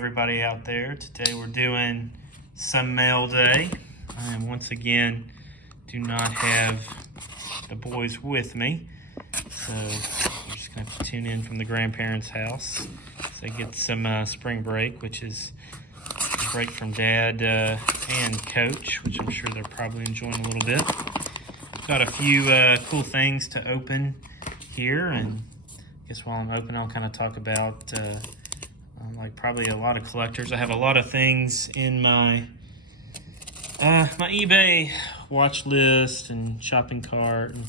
everybody out there. Today we're doing some mail day. I once again do not have the boys with me, so we're just going to tune in from the grandparents' house. So get some spring break, which is a break from Dad and Coach, which I'm sure they're probably enjoying a little bit. Got a few cool things to open here, and I guess while I'm open, I'll kind of talk about like probably a lot of collectors. I have a lot of things in my my eBay watch list and shopping cart, and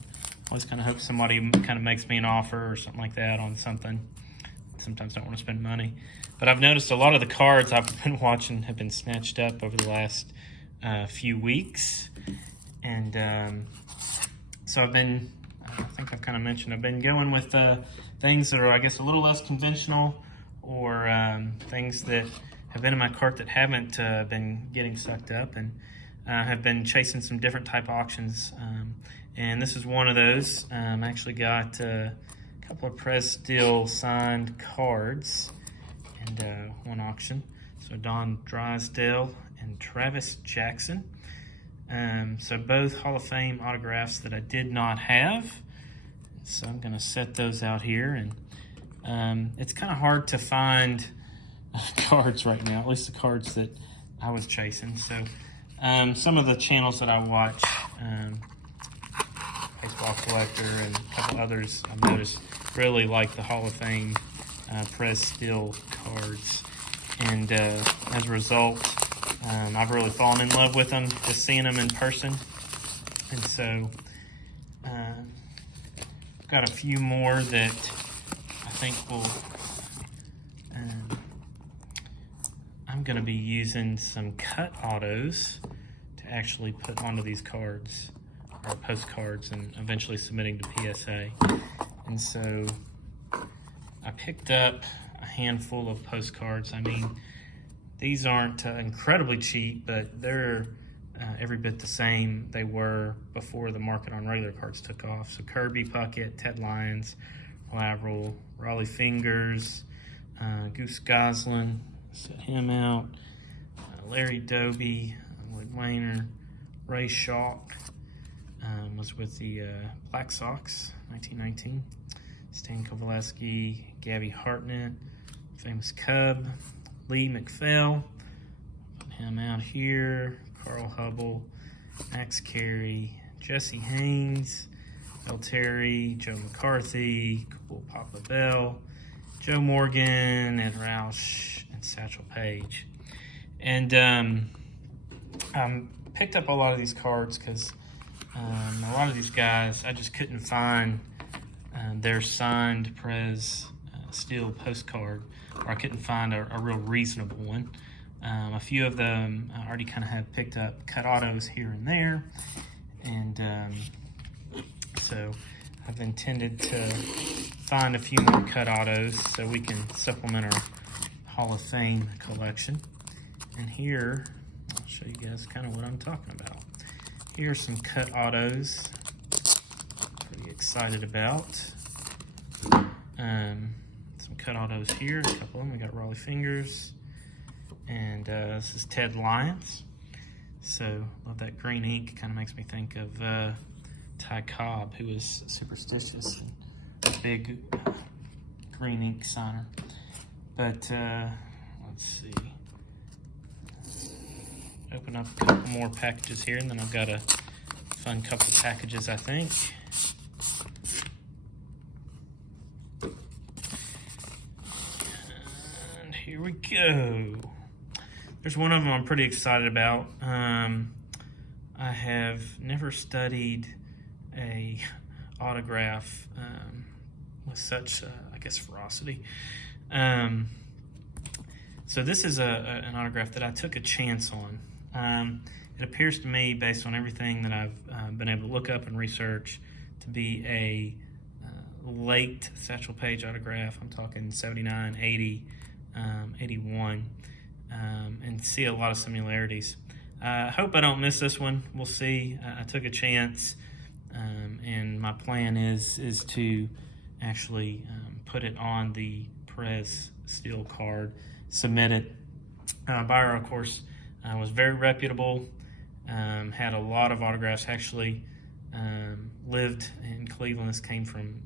always kind of hope somebody kind of makes me an offer or something like that on something. Sometimes I don't want to spend money, but I've noticed a lot of the cards I've been watching have been snatched up over the last few weeks, and so I've been, I think I've kind of mentioned, I've been going with things that are, I guess, a little less conventional, or things that have been in my cart that haven't been getting sucked up, and have been chasing some different type auctions. And this is one of those. I actually got a couple of Prez Steel signed cards and one auction. So Don Drysdale and Travis Jackson. So both Hall of Fame autographs that I did not have. So I'm going to set those out here. And it's kind of hard to find cards right now, at least the cards that I was chasing. So some of the channels that I watch, Baseball Collector and a couple others, I've noticed really like the Hall of Fame Prez Steel cards. And as a result, I've really fallen in love with them, just seeing them in person. And so I've got a few more that I think will, I'm going to be using some cut autos to actually put onto these cards, or postcards, and eventually submitting to PSA. And so I picked up a handful of postcards. I mean, these aren't incredibly cheap, but they're every bit the same they were before the market on regular cards took off. So Kirby Puckett, Ted Lyons, Lavrel, Raleigh Fingers, Goose Goslin, set him out, Larry Doby, Lloyd Wayner, Ray Schalk, was with the Black Sox, 1919, Stan Kovaleski, Gabby Hartnett, famous Cub, Lee McPhail, put him out here, Carl Hubble, Max Carey, Jesse Haynes, Bill Terry, Joe McCarthy, Cool Papa Bell, Joe Morgan, Ed Roush, and Satchel Paige. And picked up a lot of these cards because a lot of these guys, I just couldn't find their signed Prez Steel postcard, or I couldn't find a real reasonable one. A few of them I already kind of have picked up cut autos here and there, and so I've intended to find a few more cut autos so we can supplement our Hall of Fame collection. And here, I'll show you guys kind of what I'm talking about. Here are some cut autos, pretty excited about. Some cut autos here, a couple of them. We got Raleigh Fingers, and this is Ted Lyons. So, love that green ink. Kind of makes me think of Ty Cobb, who was superstitious and a big green ink signer. But let's see. Open up a couple more packages here, and then I've got a fun couple of packages, I think. And here we go. There's one of them I'm pretty excited about. I have never studied a autograph with such, I guess, ferocity. So this is an autograph that I took a chance on. It appears to me, based on everything that I've been able to look up and research, to be a late Satchel Paige autograph. I'm talking 79, 80, 81, and see a lot of similarities. I hope I don't miss this one. We'll see. I took a chance, and my plan is to actually put it on the Prez Steel card, submit it Buyer, of course, was very reputable, had a lot of autographs, actually lived in Cleveland. This came from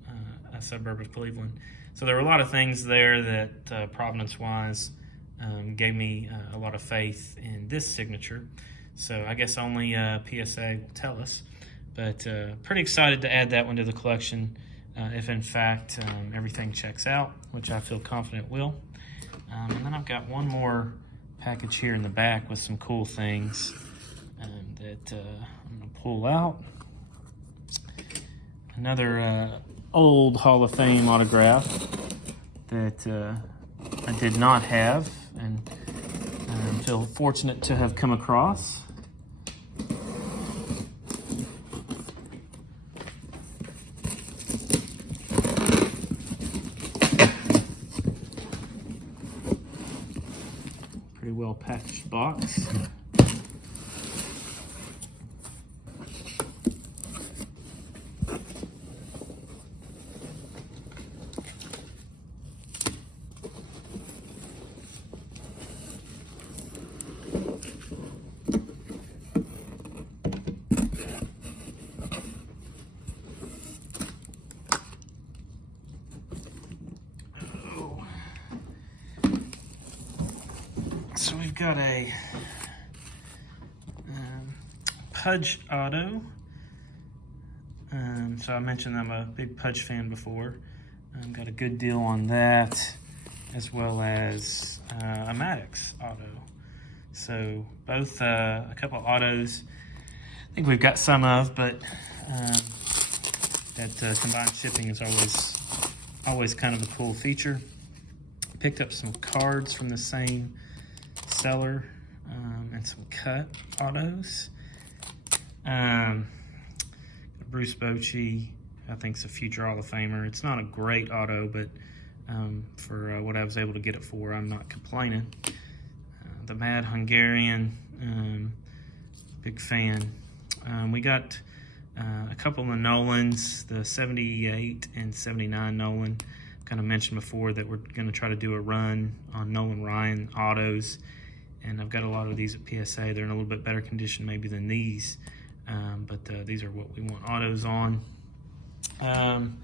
a suburb of Cleveland. So there were a lot of things there that provenance-wise gave me a lot of faith in this signature. So I guess only PSA will tell us. But pretty excited to add that one to the collection if in fact everything checks out, which I feel confident will. And then I've got one more package here in the back with some cool things that I'm going to pull out. Another old Hall of Fame autograph that I did not have and feel fortunate to have come across. Pretty well packaged box. So we've got a Pudge auto. So I mentioned I'm a big Pudge fan before. Got a good deal on that, as well as a Maddux auto. So both a couple of autos I think we've got some of, but that combined shipping is always kind of a cool feature. Picked up some cards from the same seller and some cut autos. Bruce Bochy, I think, is a future Hall of Famer. It's not a great auto, but for what I was able to get it for, I'm not complaining. The Mad Hungarian, big fan. We got a couple of the Nolans, the 78 and 79 Nolan. Kind of mentioned before that we're going to try to do a run on Nolan Ryan autos, and I've got a lot of these at PSA. They're in a little bit better condition maybe than these, but these are what we want autos on. And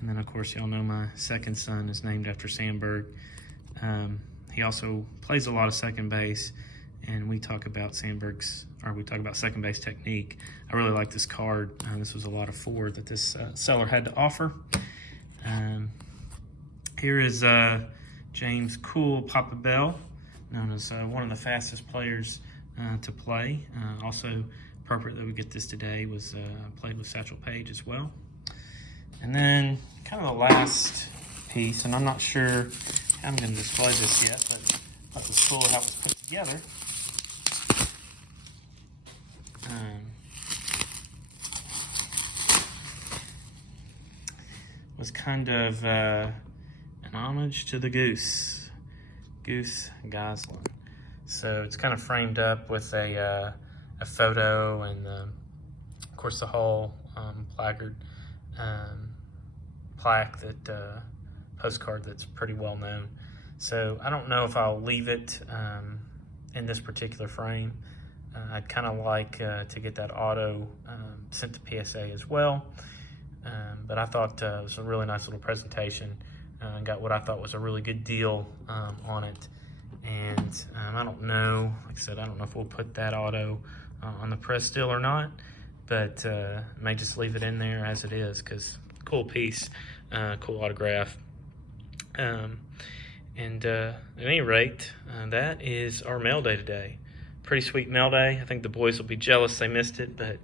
then of course y'all know my second son is named after Sandberg. He also plays a lot of second base, and we talk about second base technique. I really like this card. This was a lot of forward that this seller had to offer. Here is James Cool Papa Bell, known as one of the fastest players to play. Also appropriate that we get this today, was played with Satchel Paige as well. And then kind of the last piece, and I'm not sure how I'm going to display this yet, but I thought it was cool how it was put together. Was kind of an homage to the Goose Goslin. So it's kind of framed up with a photo and of course the whole placard, plaque, that postcard that's pretty well known. So I don't know if I'll leave it in this particular frame. I'd kind of like to get that auto sent to PSA as well. But I thought it was a really nice little presentation. Got what I thought was a really good deal on it. And I don't know, like I said, I don't know if we'll put that auto on the press still or not, but may just leave it in there as it is, because cool piece, cool autograph. And at any rate, that is our mail day today. Pretty sweet mail day. I think the boys will be jealous they missed it, but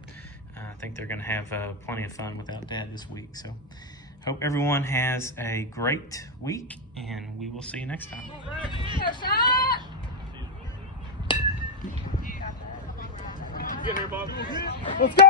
I think they're going to have plenty of fun without Dad this week. So hope everyone has a great week, and we will see you next time. Get here, Bob. Let's go!